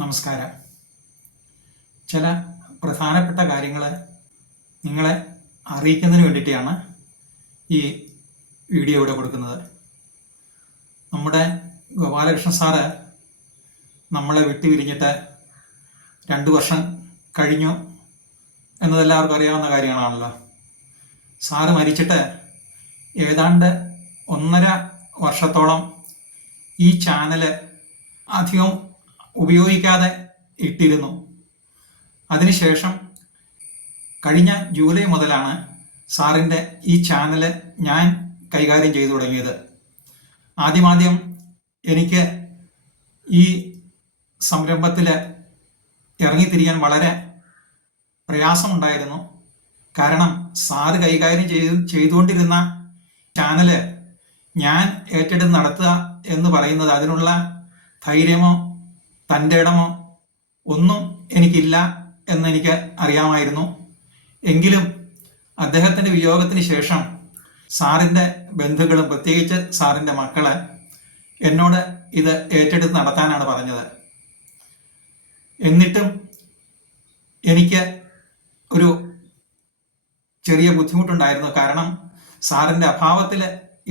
നമസ്കാരം. ചില പ്രധാനപ്പെട്ട കാര്യങ്ങൾ നിങ്ങളെ അറിയിക്കുന്നതിന് വേണ്ടിയിട്ടാണ് ഈ വീഡിയോ ഇവിടെ കൊടുക്കുന്നത്. നമ്മുടെ ഗോപാലകൃഷ്ണൻ സാറ് നമ്മളെ വിട്ടുപിരിഞ്ഞിട്ട് 2 വർഷം കഴിഞ്ഞു എന്നതെല്ലാവർക്കും അറിയാവുന്ന കാര്യങ്ങളാണല്ലോ. സാറ് മരിച്ചിട്ട് ഏതാണ്ട് 1.5 വർഷത്തോളം ഈ ചാനൽ അധികം ഉപയോഗിക്കാതെ ഇട്ടിരുന്നു. അതിനുശേഷം കഴിഞ്ഞ ജൂലൈ മുതലാണ് സാറിൻ്റെ ഈ ചാനൽ ഞാൻ കൈകാര്യം ചെയ്തു തുടങ്ങിയത്. ആദ്യം എനിക്ക് ഈ സംരംഭത്തിൽ ഇറങ്ങിത്തിരിക്കാൻ വളരെ പ്രയാസമുണ്ടായിരുന്നു. കാരണം സാറ് കൈകാര്യം ചെയ്തുകൊണ്ടിരുന്ന ചാനൽ ഞാൻ ഏറ്റെടുത്ത് നടത്തുക എന്ന് പറയുന്നത് അതിനുള്ള ധൈര്യമോ തൻ്റെ ഇടമോ ഒന്നും എനിക്കില്ല എന്നെനിക്ക് അറിയാമായിരുന്നു. എങ്കിലും അദ്ദേഹത്തിൻ്റെ വിയോഗത്തിന് ശേഷം സാറിൻ്റെ ബന്ധുക്കളും പ്രത്യേകിച്ച് സാറിൻ്റെ മക്കള് എന്നോട് ഇത് ഏറ്റെടുത്ത് നടത്താനാണ് പറഞ്ഞത്. എന്നിട്ടും എനിക്ക് ഒരു ചെറിയ ബുദ്ധിമുട്ടുണ്ടായിരുന്നു. കാരണം സാറിൻ്റെ അഭാവത്തിൽ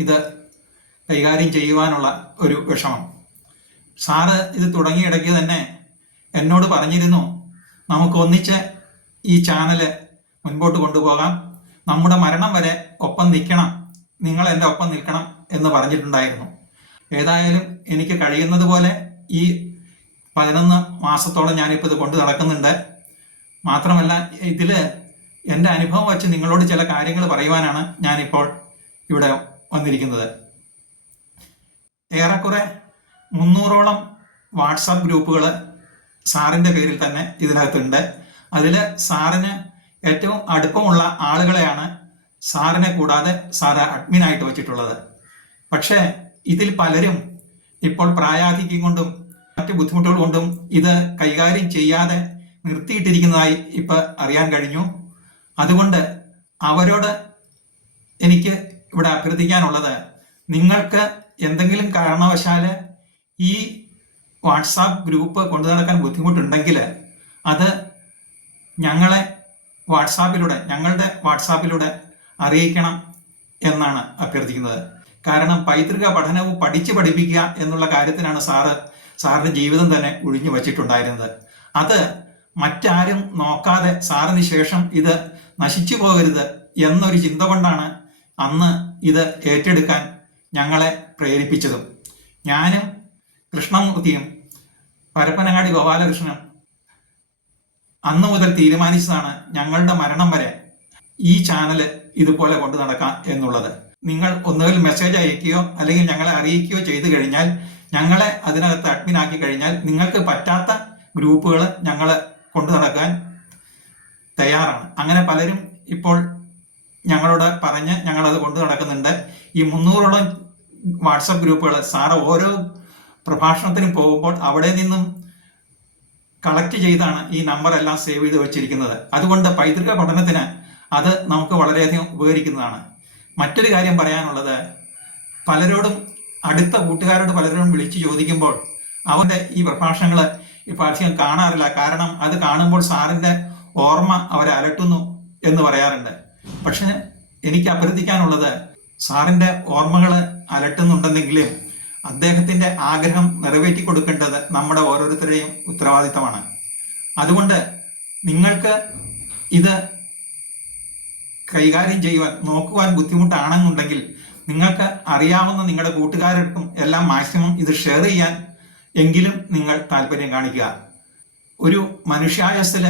ഇത് കൈകാര്യം ചെയ്യുവാനുള്ള ഒരു വിഷമം. സാറ് ഇത് തുടങ്ങിയ ഇടയ്ക്ക് തന്നെ എന്നോട് പറഞ്ഞിരുന്നു, നമുക്ക് ഒന്നിച്ച് ഈ ചാനൽ മുൻപോട്ട് കൊണ്ടുപോകാം, നമ്മുടെ മരണം വരെ ഒപ്പം നിൽക്കണം, നിങ്ങൾ എൻ്റെ ഒപ്പം നിൽക്കണം എന്ന് പറഞ്ഞിട്ടുണ്ടായിരുന്നു. ഏതായാലും എനിക്ക് കഴിയുന്നത് പോലെ ഈ 11 മാസത്തോളം ഞാനിപ്പോൾ ഇത് കൊണ്ട് നടക്കുന്നുണ്ട്. മാത്രമല്ല ഇതിൽ എൻ്റെ അനുഭവം വച്ച് നിങ്ങളോട് ചില കാര്യങ്ങൾ പറയുവാനാണ് ഞാനിപ്പോൾ ഇവിടെ വന്നിരിക്കുന്നത്. ഏറെക്കുറെ 300ഓളം വാട്സാപ്പ് ഗ്രൂപ്പുകൾ സാറിൻ്റെ പേരിൽ തന്നെ ഇതിനകത്തുണ്ട്. അതിൽ സാറിന് ഏറ്റവും അടുപ്പമുള്ള ആളുകളെയാണ് സാറിനെ കൂടാതെ സാറ് അഡ്മിനായിട്ട് വച്ചിട്ടുള്ളത്. പക്ഷേ ഇതിൽ പലരും ഇപ്പോൾ പ്രായാധിക്യം കൊണ്ടും മറ്റു ബുദ്ധിമുട്ടുകൾ കൊണ്ടും ഇത് കൈകാര്യം ചെയ്യാതെ നിർത്തിയിട്ടിരിക്കുന്നതായി ഇപ്പം അറിയാൻ കഴിഞ്ഞു. അതുകൊണ്ട് അവരോട് എനിക്ക് ഇവിടെ അഭ്യർത്ഥിക്കാനുള്ളത്, നിങ്ങൾക്ക് എന്തെങ്കിലും കാരണവശാൽ ഈ വാട്സാപ്പ് ഗ്രൂപ്പ് കൊണ്ടു നടക്കാൻ ബുദ്ധിമുട്ടുണ്ടെങ്കിൽ അത് ഞങ്ങളുടെ വാട്സാപ്പിലൂടെ അറിയിക്കണം എന്നാണ് അഭ്യർത്ഥിക്കുന്നത്. കാരണം പൈതൃക പഠനവും പഠിപ്പിക്കുക എന്നുള്ള കാര്യത്തിനാണ് സാറിൻ്റെ ജീവിതം തന്നെ ഒഴിഞ്ഞു വച്ചിട്ടുണ്ടായിരുന്നത്. അത് മറ്റാരും നോക്കാതെ സാറിന് ശേഷം ഇത് നശിച്ചു പോകരുത് എന്നൊരു ചിന്ത കൊണ്ടാണ് അന്ന് ഇത് ഏറ്റെടുക്കാൻ ഞങ്ങളെ പ്രേരിപ്പിച്ചതും. ഞാനും കൃഷ്ണമൂർത്തിയും പരപ്പനങ്ങാടി ഗോപാലകൃഷ്ണനും അന്നു മുതൽ തീരുമാനിച്ചതാണ് ഞങ്ങളുടെ മരണം വരെ ഈ ചാനൽ ഇതുപോലെ കൊണ്ടു നടക്കാം എന്നുള്ളത്. നിങ്ങൾ ഒന്നുകിൽ മെസ്സേജ് അയക്കുകയോ അല്ലെങ്കിൽ ഞങ്ങളെ അറിയിക്കുകയോ ചെയ്തു കഴിഞ്ഞാൽ, ഞങ്ങളെ അതിനകത്ത് അഡ്മിനാക്കി കഴിഞ്ഞാൽ നിങ്ങൾക്ക് പറ്റാത്ത ഗ്രൂപ്പുകൾ ഞങ്ങൾ കൊണ്ടു നടക്കാൻ തയ്യാറാണ്. അങ്ങനെ പലരും ഇപ്പോൾ ഞങ്ങളോട് പറഞ്ഞ് ഞങ്ങളത് കൊണ്ടു നടക്കുന്നുണ്ട്. ഈ 300ഓളം വാട്സപ്പ് ഗ്രൂപ്പുകൾ സാറ് ഓരോ പ്രഭാഷണത്തിനും പോകുമ്പോൾ അവിടെ നിന്നും കളക്ട് ചെയ്താണ് ഈ നമ്പർ എല്ലാം സേവ് ചെയ്ത് വെച്ചിരിക്കുന്നത്. അതുകൊണ്ട് പൈതൃക പഠനത്തിന് അത് നമുക്ക് വളരെയധികം ഉപകരിക്കുന്നതാണ്. മറ്റൊരു കാര്യം പറയാനുള്ളത്, പലരോടും അടുത്ത കൂട്ടുകാരോട് പലരോടും വിളിച്ചു ചോദിക്കുമ്പോൾ അവൻ്റെ ഈ പ്രഭാഷണങ്ങൾ ഇപ്പോൾ അധികം കാണാറില്ല. കാരണം അത് കാണുമ്പോൾ സാറിൻ്റെ ഓർമ്മ അവരെ അലട്ടുന്നു എന്ന് പറയാറുണ്ട്. പക്ഷെ എനിക്ക് അഭ്യർത്ഥിക്കാനുള്ളത്, സാറിൻ്റെ ഓർമ്മകൾ അലട്ടുന്നുണ്ടെന്നെങ്കിലും അദ്ദേഹത്തിൻ്റെ ആഗ്രഹം നിറവേറ്റി കൊടുക്കേണ്ടത് നമ്മുടെ ഓരോരുത്തരുടെയും ഉത്തരവാദിത്തമാണ്. അതുകൊണ്ട് നിങ്ങൾക്ക് ഇത് കൈകാര്യം നോക്കുവാൻ ബുദ്ധിമുട്ടാണെന്നുണ്ടെങ്കിൽ നിങ്ങൾക്ക് അറിയാവുന്ന നിങ്ങളുടെ കൂട്ടുകാർക്കും എല്ലാം മാക്സിമം ഇത് ഷെയർ ചെയ്യാൻ എങ്കിലും നിങ്ങൾ താല്പര്യം കാണിക്കുക. ഒരു മനുഷ്യായുസ്സിൽ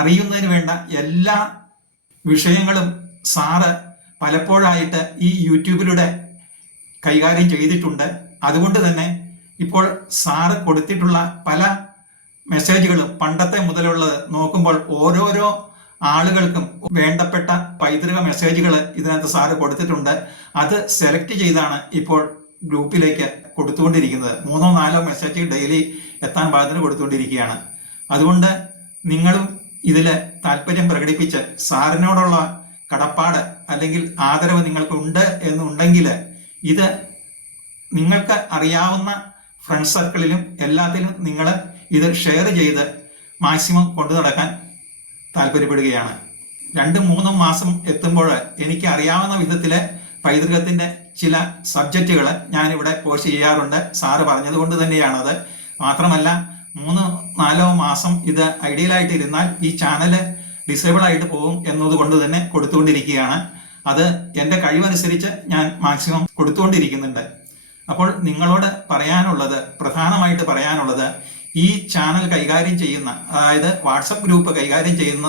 അറിയുന്നതിന് വേണ്ട എല്ലാ വിഷയങ്ങളും സാറ് പലപ്പോഴായിട്ട് ഈ യൂട്യൂബിലൂടെ കൈകാര്യം ചെയ്തിട്ടുണ്ട്. അതുകൊണ്ട് തന്നെ ഇപ്പോൾ സാറ് കൊടുത്തിട്ടുള്ള പല മെസ്സേജുകളും പണ്ടത്തെ മുതലുള്ളത് നോക്കുമ്പോൾ ഓരോരോ ആളുകൾക്കും വേണ്ടപ്പെട്ട പൈതൃക മെസ്സേജുകൾ ഇതിനകത്ത് സാറ് കൊടുത്തിട്ടുണ്ട്. അത് സെലക്ട് ചെയ്താണ് ഇപ്പോൾ ഗ്രൂപ്പിലേക്ക് കൊടുത്തുകൊണ്ടിരിക്കുന്നത്. 3-4 മെസ്സേജ് ഡെയിലി എത്താൻ പാകത്തിന് കൊടുത്തുകൊണ്ടിരിക്കുകയാണ്. അതുകൊണ്ട് നിങ്ങളും ഇതിൽ താല്പര്യം പ്രകടിപ്പിച്ച് സാറിനോടുള്ള കടപ്പാട് അല്ലെങ്കിൽ ആദരവ് നിങ്ങൾക്ക് ഉണ്ട് എന്നുണ്ടെങ്കിൽ ഇത് നിങ്ങൾക്ക് അറിയാവുന്ന ഫ്രണ്ട് സർക്കിളിലും എല്ലാത്തിലും നിങ്ങൾ ഇത് ഷെയർ ചെയ്ത് മാക്സിമം കൊണ്ടു നടക്കാൻ താല്പര്യപ്പെടുകയാണ്. 2-3 മാസം എത്തുമ്പോൾ എനിക്ക് അറിയാവുന്ന വിധത്തിലെ പൈതൃകത്തിൻ്റെ ചില സബ്ജക്റ്റുകൾ ഞാനിവിടെ പോസ്റ്റ് ചെയ്യാറുണ്ട്. സാറ് പറഞ്ഞതുകൊണ്ട് തന്നെയാണത്. മാത്രമല്ല 3-4 മാസം ഇത് ഐഡിയലായിട്ട് ഇരുന്നാൽ ഈ ചാനൽ ഡിസേബിൾ ആയിട്ട് പോകും എന്നതുകൊണ്ട് തന്നെ കൊടുത്തുകൊണ്ടിരിക്കുകയാണ്. അത് എൻ്റെ കഴിവനുസരിച്ച് ഞാൻ മാക്സിമം കൊടുത്തുകൊണ്ടിരിക്കുന്നുണ്ട്. അപ്പോൾ നിങ്ങളോട് പറയാനുള്ളത്, പ്രധാനമായിട്ട് പറയാനുള്ളത്, ഈ ചാനൽ കൈകാര്യം ചെയ്യുന്ന, അതായത് വാട്സപ്പ് ഗ്രൂപ്പ് കൈകാര്യം ചെയ്യുന്ന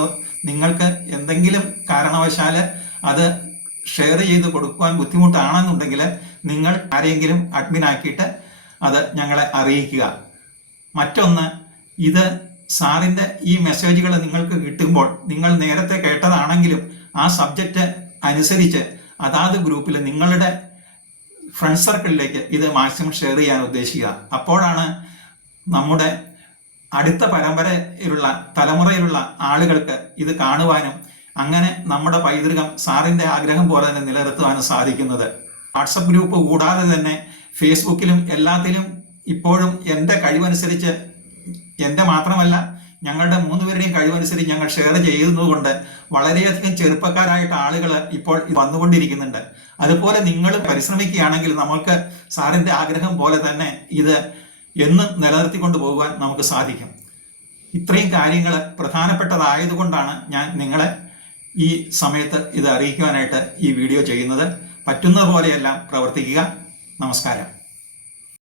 നിങ്ങൾക്ക് എന്തെങ്കിലും കാരണവശാൽ അത് ഷെയർ ചെയ്ത് കൊടുക്കുവാൻ ബുദ്ധിമുട്ടാണെന്നുണ്ടെങ്കിൽ നിങ്ങൾ ആരെങ്കിലും അഡ്മിൻ ആക്കിയിട്ട് അത് ഞങ്ങളെ അറിയിക്കുക. മറ്റൊന്ന്, ഇത് സാറിൻ്റെ ഈ മെസ്സേജുകൾ നിങ്ങൾക്ക് കിട്ടുമ്പോൾ നിങ്ങൾ നേരത്തെ കേട്ടതാണെങ്കിലും ആ സബ്ജക്റ്റ് അനുസരിച്ച് അതാത് ഗ്രൂപ്പിൽ നിങ്ങളുടെ ഫ്രണ്ട് സർക്കിളിലേക്ക് ഇത് മാക്സിമം ഷെയർ ചെയ്യാൻ ഉദ്ദേശിക്കുക. അപ്പോഴാണ് നമ്മുടെ അടുത്ത പരമ്പരയിലുള്ള തലമുറയിലുള്ള ആളുകൾക്ക് ഇത് കാണുവാനും അങ്ങനെ നമ്മുടെ പൈതൃകം സാറിൻ്റെ ആഗ്രഹം പോലെ തന്നെ നിലനിർത്തുവാനും സാധിക്കുന്നത്. വാട്സപ്പ് ഗ്രൂപ്പ് കൂടാതെ തന്നെ ഫേസ്ബുക്കിലും എല്ലാത്തിലും ഇപ്പോഴും എൻ്റെ കഴിവനുസരിച്ച്, എൻ്റെ മാത്രമല്ല ഞങ്ങളുടെ 3 പേരുടെയും കഴിവനുസരിച്ച് ഞങ്ങൾ ഷെയർ ചെയ്യുന്നതുകൊണ്ട് വളരെയധികം ചെറുപ്പക്കാരായിട്ട് ആളുകൾ ഇപ്പോൾ വന്നുകൊണ്ടിരിക്കുന്നുണ്ട്. അതുപോലെ നിങ്ങൾ പരിശ്രമിക്കുകയാണെങ്കിൽ നമുക്ക് സാറിൻ്റെ ആഗ്രഹം പോലെ തന്നെ ഇത് എന്നും നിലനിർത്തിക്കൊണ്ട് പോകുവാൻ നമുക്ക് സാധിക്കും. ഇത്രയും കാര്യങ്ങൾ പ്രധാനപ്പെട്ടതായതുകൊണ്ടാണ് ഞാൻ നിങ്ങളെ ഈ സമയത്ത് ഇത് അറിയിക്കുവാനായിട്ട് ഈ വീഡിയോ ചെയ്യുന്നത്. പറ്റുന്ന പോലെയെല്ലാം പ്രവർത്തിക്കുക. നമസ്കാരം.